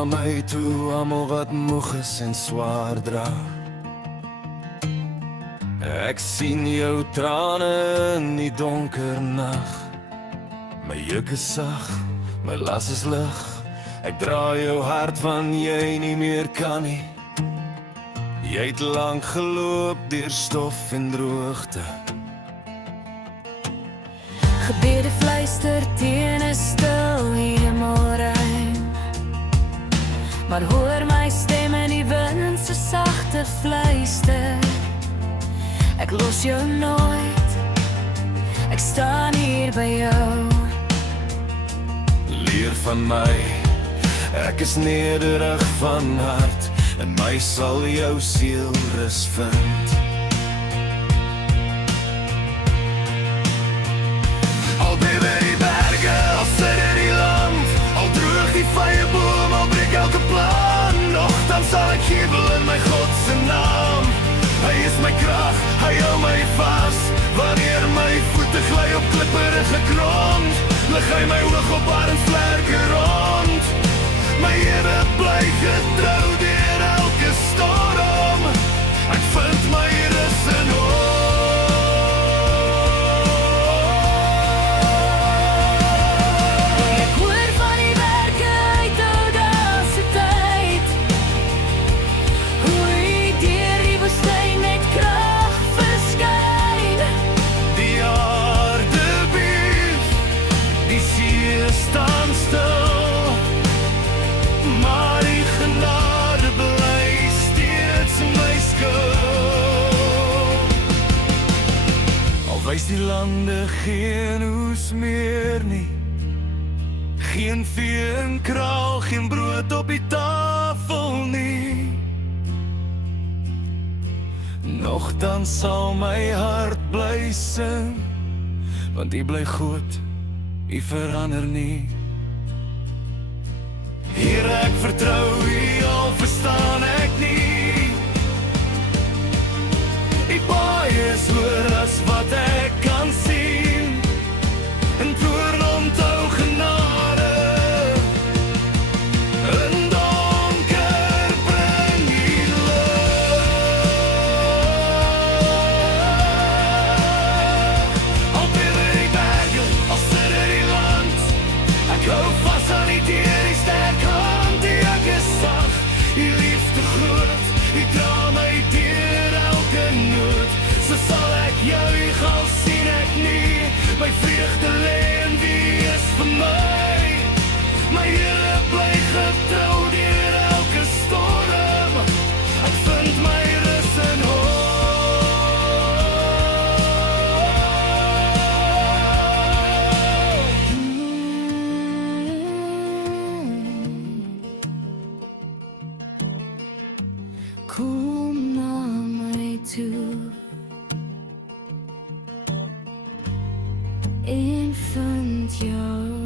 na my toe, almal wat moeg is en swaar dra. Ek sien jou trane in die donker nag. My juk is sag, my las is lig. Ek dra jou hart van jy nie meer kan nie. Jy het lang geloop deur stof en droogte. Gebede fluister teen 'n stil hemelruim, maar hoor my stem in die wind se sagte fluister. Ek los jou nooit, ek staan hier by jou. Leer van my, ek is nederig van hart, en my sal jou siel rus vind. Al bewe die berge, al sidder die land, al droog die vye boom, al breek elke plan, nogtans sal ek jubel in my God se naam. Hy is my krag, hy hou my vas, wanneer my voete gly op klipperige grond, lig hy my oog op arensvlerke rond. My Here bly getrou deur elke storm, ek vind my rus in hom. Ek hoor van die werke uit oude se tyd, hoe hy deur die woestyn met krag verskyn. Die aarde beef, die see staan stil, maar die genade bly steeds my skuld. Al wys die lande geen oes meer nie, geen vee en kraal, geen brood op die tafel nie, nogtans sal my hart bly sing, want U bly goed, U verander nie. Here, ek vertrou U, al verstaan ek nie. U baie is hoër as wat ek kan sien, en toorn onthou genade. In donker bring U lig. Al bewe die berge, al sidder die land, ek hou vas aan die deur, die sterk hand, die ek is sag. U liefde groot, U dra my deur elke nood. So sal ek juig al sien ek nie, my vreugde lê in wie is vir my. My Here bly getrou deur elke storm, ek vind my rus in Kom na my toe en vind jou